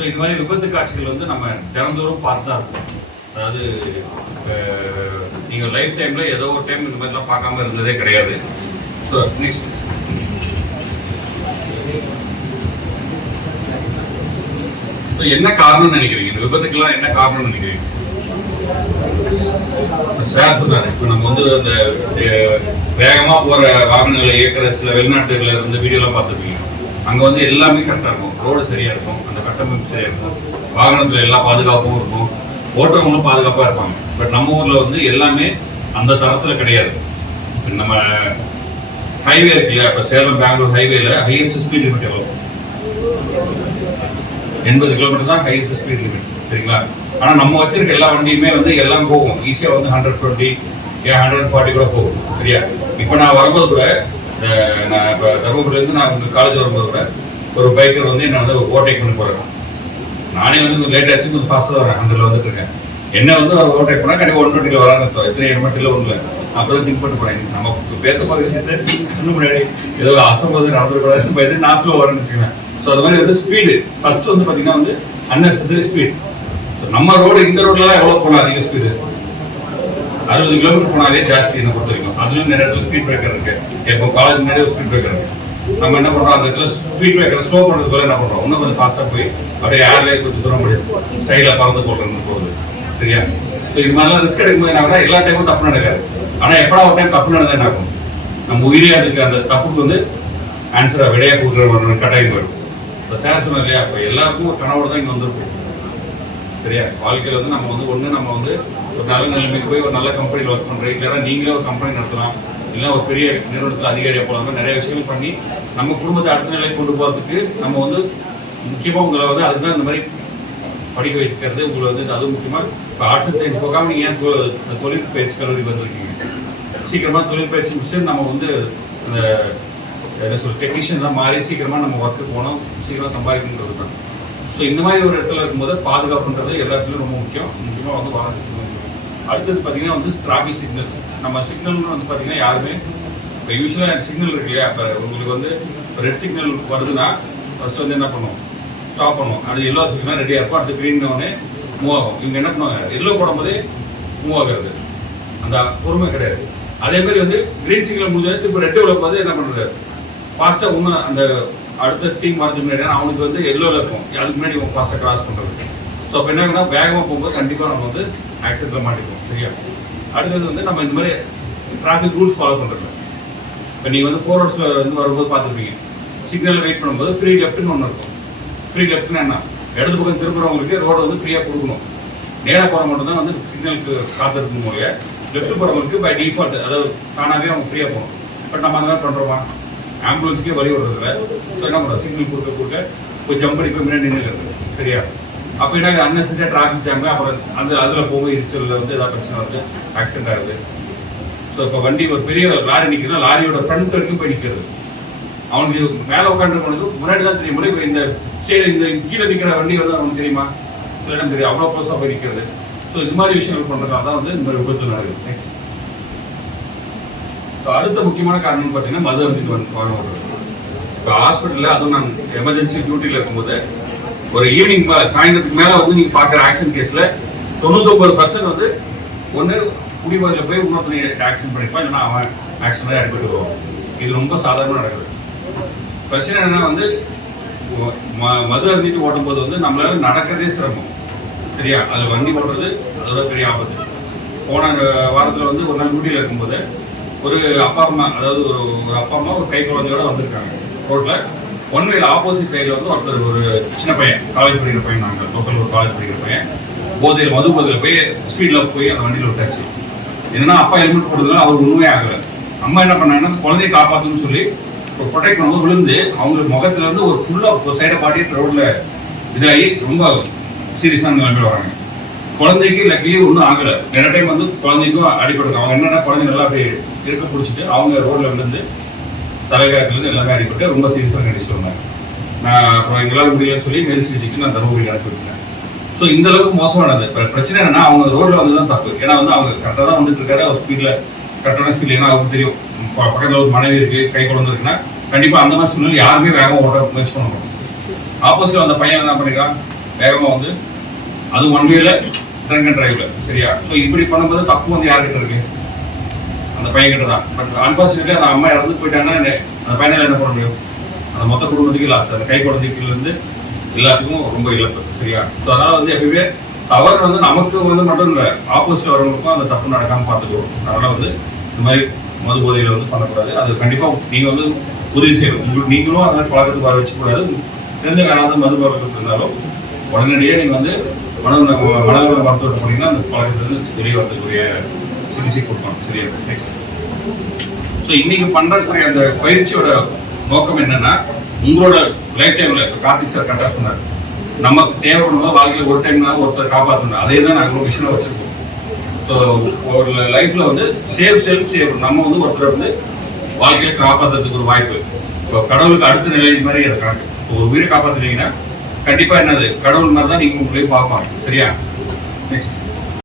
So இது மாதிரி விபத்து காட்சிகள் வந்து நம்ம தினந்தோறும் பார்த்தா இருக்கும். அதாவது நீங்கள் லைஃப் டைமில் ஏதோ ஒரு டைம் இந்த மாதிரிலாம் பார்க்காம இருந்ததே கிடையாது. ஸோ நெக்ஸ்ட் என்ன காரணம்னு நினைக்கிறீங்க? இந்த விபத்துக்கெல்லாம் என்ன காரணம்னு நினைக்கிறீங்க? சார் சொல்றாரு, இப்போ நம்ம வந்து அந்த வேகமா போற வாகனங்களை இயக்கிற சில வெளிநாட்டுல இருந்து வீடியோலாம் பார்த்துருப்பீங்க. அங்க வந்து எல்லாமே கரெக்டா இருக்கும், ரோடு சரியா இருக்கும், அந்த கட்டமைப்பு சரியா இருக்கும், வாகனத்துல எல்லா பாதுகாப்பும் இருக்கும், ஓட்டுறவங்களும் பாதுகாப்பா இருப்பாங்க. பட் நம்ம ஊர்ல வந்து எல்லாமே அந்த தரத்துல கிடையாது. நம்ம ஹைவே இருக்கு இல்லையா, இப்போ சேலம் பெங்களூர் ஹைவேல ஹையஸ்ட் ஸ்பீட் லிமிட் எவ்வளோ? 80 கிலோமீட்டர் தான் ஹையஸ்ட் ஸ்பீட் லிமிட், சரிங்களா? ஆனா நம்ம வச்சிருக்க எல்லா வண்டியுமே வந்து எல்லாம் போகும் ஈஸியா, வந்து 120 140 கூட போகும், சரியா? இப்போ நான் வரும்போது கூட, நான் இப்போ தருமபுரியிலேருந்து நான் உங்கள் காலேஜ் வரும்போது கூட ஒரு பைக்கர் வந்து என்ன வந்து ஓவர்டேக் பண்ணி போகிறேன். நானே வந்து கொஞ்சம் லேட் ஆச்சு, கொஞ்சம் ஃபாஸ்ட்டாக வரேன், 100ல் வந்துட்டு இருக்கேன். என்ன வந்து அவர் ஓவர்டேக் பண்ணால் கண்டிப்பாக 120 வரான்னு அர்த்தம். எத்தனை 80 ஒன்றும் இல்லை. அப்போ தான் திங்க் பண்ணிட்டு போகிறேன், நம்ம பேச போகிற விஷயத்தை இன்னும் முன்னாடி ஏதோ அசம்பது நடந்துக்கூடாது பயந்து நான் ஸ்லோ வரேன்னு வச்சுக்கேன். ஸோ அது மாதிரி வந்து ஸ்பீடு ஃபர்ஸ்ட் வந்து பார்த்தீங்கன்னா வந்து அன்னெசரி ஸ்பீட். ஸோ நம்ம ரோடு இந்த ரோட்லாம் எவ்வளோ போகலாம் அதிக ஸ்பீடு? 60 கிலோமீட்டர் போனாலே ஜாஸ்தி என்ன பொறுத்த வரைக்கும். அதுலேயும் நிறைய இடத்துல ஸ்பீட் பிரேக்கர் இருக்கு. இப்போ காலேஜ் முன்னாடி ஒரு ஸ்பீட் பிரேக்கர் இருக்கு. நம்ம என்ன பண்ணுறோம், அந்த இடத்துல ஸ்பீட் பிரேக்கர் ஸ்லோ பண்ணுறது போல என்ன பண்ணுறோம், இன்னும் கொஞ்சம் ஃபாஸ்ட்டாக போய் அப்படியே ஏர்லேயே கொஞ்சம் தூரம் முடியும் ஸ்டைலாக பறந்து போகிறது, சரியா? ஸோ இது மாதிரிலாம் ரிஸ்க் எடுக்கும்போது என்ன ஆகுனா எல்லா டைமும் தப்பு நடக்காது. ஆனால் எப்படா ஒரு டைம் தப்பு நடந்தா என்ன ஆகும், நம்ம உயிரே அதுக்கு அந்த தப்புக்கு வந்து ஆன்சராக விடையாக கொடுக்குற ஒரு கட்டாயம் வரும். இப்போ சார் சொன்னார் இல்லையா, இப்போ எல்லாருக்கும் ஒரு கனவோடு தான் இங்கே வந்துருக்கும், சரியா? வாழ்க்கையில் வந்து நம்ம வந்து ஒன்று நம்ம வந்து ஒரு நல்ல நிலைமைக்கு போய் ஒரு நல்ல கம்பெனியில் ஒர்க் பண்ணுறேன், இல்லைனா நீங்களே ஒரு கம்பெனி நடத்தலாம், இல்லைன்னா ஒரு பெரிய நிறுவனத்தில் அதிகாரியாக போகலாம், நிறைய விஷயங்கள் பண்ணி நம்ம குடும்பத்தை அடுத்த நிலைக்கு கொண்டு போகிறதுக்கு நம்ம வந்து முக்கியமாக உங்களை வந்து அதுக்கு தான் இந்த மாதிரி படிக்க வைக்கிறது. உங்களை வந்து அதுவும் முக்கியமாக இப்போ ஆர்ட்ஸ் அண்ட் சயின்ஸ் போகாமல் நீங்கள் ஏன் தொழில் பயிற்சி கல்லூரி வந்துருக்கீங்க? சீக்கிரமாக தொழில் பயிற்சி முடிச்சுட்டு நம்ம வந்து அந்த என்ன சொல்ற டெக்னீஷியன் மாறி சீக்கிரமாக நம்ம ஒர்க்கு போனோம், சீக்கிரமாக சம்பாதிக்கணுன்றது தான். ஸோ இந்த மாதிரி ஒரு இடத்துல இருக்கும்போது பாதுகாப்புன்றது எல்லாத்துலையும் ரொம்ப முக்கியமாக வந்து வாகனத்துக்கு. அடுத்தது பார்த்தீங்கன்னா வந்து டிராஃபிக் சிக்னல்ஸ். நம்ம சிக்னல்னு வந்து பார்த்தீங்கன்னா யாருமே இப்போ யூஸ்வலாக சிக்னல் இருக்கு இல்லையா, இப்போ உங்களுக்கு வந்து ரெட் சிக்னல் வருதுன்னா ஃபர்ஸ்ட் வந்து என்ன பண்ணுவோம், ஸ்டாப் பண்ணுவோம். அது எல்லோ சிக்னல் ரெடியாக இருக்கும், அடுத்து க்ரீன்னே மூவ் ஆகும். இவங்க என்ன பண்ணுவாங்க, எல்லோ போடும்போதே மூவ் ஆகுறது, அந்த பொறுமை கிடையாது. அதே மாதிரி வந்து கிரீன் சிக்னல் முடிஞ்சாலும் திரும்ப ரெட்டு விட போது என்ன பண்ணுறது, ஃபாஸ்ட்டாக ஒன்று அந்த அடுத்த டீம் வரதுக்கு முன்னாடி அவனுக்கு வந்து எல்லோவில் இருக்கும், அதுக்கு முன்னாடி ஃபாஸ்ட்டாக கிராஸ் பண்ணுறது. ஸோ அப்போ என்ன ஆகுனா வேகமாக போகும்போது கண்டிப்பாக நம்ம வந்து ஆக்சிடென்ட்டில் மாட்டிப்போம், சரியா? அடுத்தது வந்து நம்ம இந்த மாதிரி டிராஃபிக் ரூல்ஸ் ஃபாலோ பண்ணுறது. இப்போ நீங்கள் வந்து 4 ஹவர்ஸில் வந்து வரும்போது பார்த்துருப்பீங்க, சிக்னலில் வெயிட் பண்ணும்போது ஃப்ரீ லெஃப்ட்னு ஒன்று இருக்கும். ஃப்ரீ லெஃப்ட்னா என்ன, இடது பக்கம் திரும்புறவங்களுக்கு ரோடை வந்து ஃப்ரீயாக கொடுக்கணும். நேராக போகிற மட்டும் தான் வந்து சிக்னலுக்கு காத்திருக்கும் போது, லெஃப்ட் போகிறவங்களுக்கு பை டிஃபால்ட் அதாவது தானாகவே அவங்க ஃப்ரீயாக போகணும். பட் நம்ம அந்த மாதிரி பண்ணுறோமா, ஆம்புலன்ஸ்க்கே வழி விடுறதில்ல. ஸோ என்ன பண்ணுறோம், சிக்னல் கொடுக்க போய் ஜம்ப் பண்ணி போய் முன்னாடி நின்று, சரியா? அப்போ என்ன அன்னெசரியாக டிராஃபிக் ஜாமு, அப்புறம் அந்த அதில் போகும்போது இரிச்சலில் வந்து ஏதாவது பிரச்சனை வந்து ஆக்சிடென்ட் ஆகுது. ஸோ இப்போ வண்டி ஒரு பெரிய லாரி நிற்கிறதுனா லாரியோட ஃப்ரண்ட் வரைக்கும் போய் நிற்கிறது. அவனுக்கு மேலே உட்காந்துருக்கவனுக்கு முன்னாடி தான் தெரியும், முன்னாடி இந்த சைடு இந்த கீழே நிற்கிற வண்டி வந்து அவனுக்கு தெரியுமா, சில இடம் தெரியும், அவ்வளோ க்ளோஸாக போய் நிற்கிறது. ஸோ இது மாதிரி விஷயங்கள் பண்ணுறதுனால தான் வந்து இந்த மாதிரி விபத்து நடக்குது. ஸோ அடுத்த முக்கியமான காரணம்னு பார்த்தீங்கன்னா மது அருந்திட்டு வாகனம் ஓட்டுறது. இப்போ ஹாஸ்பிட்டலில் அதுவும் நான் எமர்ஜென்சி டியூட்டியில் இருக்கும்போது ஒரு ஈவினிங் சாயந்தரத்துக்கு மேலே வந்து நீங்கள் பார்க்குற ஆக்சிடென்ட் கேஸில் 99% வந்து ஒன்று குடிபோதையில் போய் இன்னொருத்தனை ஆக்சிடென்ட் பண்ணிப்பான், இல்லைன்னா அவன் ஆக்சிடென்ட் அடிபட்டு வருவான். இது ரொம்ப சாதாரணமாக நடக்குது. பிரச்சனை என்னன்னா வந்து மது அருந்திட்டு ஓட்டும் போது வந்து நம்மளால நடக்கிறதே சிரமம், சரியா? அதில் வண்டி ஓட்டுறது அதோட பெரிய ஆபத்து. போன வாரத்தில் வந்து ஒரு நாள் ஊட்டியில் இருக்கும்போது ஒரு அப்பா அம்மா, அதாவது ஒரு அப்பா அம்மா ஒரு கை குழந்தையோட வந்திருக்காங்க ரோட்டில். ஒன்வேல ஆப்போசிட் சைடில் வந்து ஒருத்தர் ஒரு சின்ன பையன், காலேஜ் படிக்கிற பையன், நாங்கள் லோக்கல் ஒரு காலேஜ் படிக்கிற பையன் மது போதையில் போய் ஸ்பீடில் போய் அந்த வண்டியில் விட்டாச்சு. என்னன்னா அப்பா ஹெல்மெட் போடுறதுனால அவர் ஒன்றுமே ஆகலை. அம்மா என்ன பண்ணாங்கன்னா குழந்தையை காப்பாற்றணும்னு சொல்லி ஒரு ப்ரொடெக்ட் பண்ணும்போது விழுந்து அவங்களுக்கு முகத்துல இருந்து ஒரு ஃபுல்லாக ஒரு சைடை பாட்டிட்டு ரோட்ல இதாகி ரொம்ப சீரியஸான நிலைமையில் வராங்க. குழந்தைக்கு லக்கிலி ஒன்றும் ஆகலை. நிறைய டைம் வந்து குழந்தைக்கும் அடிபடுங்க. அவங்க என்னன்னா குழந்தை நல்லா அப்படி இருக்க பிடிச்சிட்டு அவங்க ரோட்ல விழுந்து தலைகாயத்துலேருந்து எல்லாமே அடிபட்டு ரொம்ப சீரியஸாக கண்டிச்சு வந்தாங்க. நான் அப்புறம் எங்களால் முடியலன்னு சொல்லி மேல் சிகிச்சைக்கு நான் தருமபுரி அனுப்பி விட்டேன். ஸோ இந்த அளவுக்கு மோசமானது. பிரச்சனை என்னன்னா அவங்க ரோட்ல வந்து தான் தப்பு. ஏன்னா வந்து அவங்க கரெக்டாக தான் வந்துட்டு இருக்காரு, அவர் ஸ்பீட்ல கரெக்டான ஸ்பீட். ஏன்னா அவருக்கு தெரியும் பக்கத்தில் ஒரு மனைவி இருக்கு, கை குழந்தை இருக்குன்னா கண்டிப்பா அந்த மாதிரி சூழ்நிலை யாருமே வேகமாக ஓட்ட முயற்சி பண்ணணும். ஆப்போசிட்ல அந்த பையன் என்ன பண்ணிருக்கான், வேகமாக வந்து அது ஒன் வேல ட்ரங்க் அண்ட் டிரைவ்ல, சரியா? ஸோ இப்படி பண்ணும்போது தப்பு வந்து யார்கிட்ட இருக்கு? அந்த பையன்கிட்ட தான். பட் அன்பார்ச்சுனேட்லி அந்த அம்மா இறந்து போயிட்டாங்கன்னா அந்த பையனால என்ன பண்ண முடியும்? அந்த மொத்த குடும்பத்துக்கு லாஸ், அந்த கை குழந்தைக்குலேருந்து எல்லாத்துக்கும் ரொம்ப இழப்பு, சரியா? ஸோ அதனால வந்து எப்பயுமே தவறு வந்து நமக்கு வந்து மட்டும் இல்லை, ஆப்போசிட் வரவங்களுக்கும் அந்த தப்பு நடக்காமல் பார்த்துக்குவோம். அதனால வந்து இந்த மாதிரி மது போதையில வந்து பண்ணக்கூடாது. அது கண்டிப்பாக நீங்கள் வந்து உறுதி செய்யணும். உங்களுக்கு நீங்களும் அந்த மாதிரி பழக்கத்துக்கு வர வச்சுக்கூடாது. தெரிஞ்ச காரணம் மது பழக்கத்துக்கு இருந்தாலும் உடனடியாக நீங்கள் வந்து மனநல மருத்துவம் போனீங்கன்னா அந்த பழக்கத்துலேருந்து வெளியே வரதுக்குரிய சிகிச்சை கொடுக்கணும், சரியா? ஸோ இன்னைக்கு பண்றதுக்குரிய அந்த பயிற்சியோட நோக்கம் என்னன்னா, உங்களோட லைஃப் டைம்ல கார்த்திக் சார் கரெக்டாக சொன்னார், நமக்கு தேவைப்படும்போது வாழ்க்கையில் ஒரு டைம்னா ஒருத்தர் காப்பாற்றணும். அதே தான் நாங்கள் மிஷினை வச்சிருக்கோம். ஸோ ஒரு லைஃப்ல வந்து சேவ் செல்ஃப் சேவ், நம்ம வந்து ஒருத்தர் வந்து வாழ்க்கையை காப்பாற்றுறதுக்கு ஒரு வாய்ப்பு. இப்போ கடவுளுக்கு அடுத்த நிலை மாதிரி அதை கணக்கு. ஒரு உயிரை காப்பாற்றுனீங்கன்னா கண்டிப்பா என்னது கடவுள் மாதிரி தான் நீங்க உங்களையும் பார்ப்பாங்க, சரியா? நெக்ஸ்ட்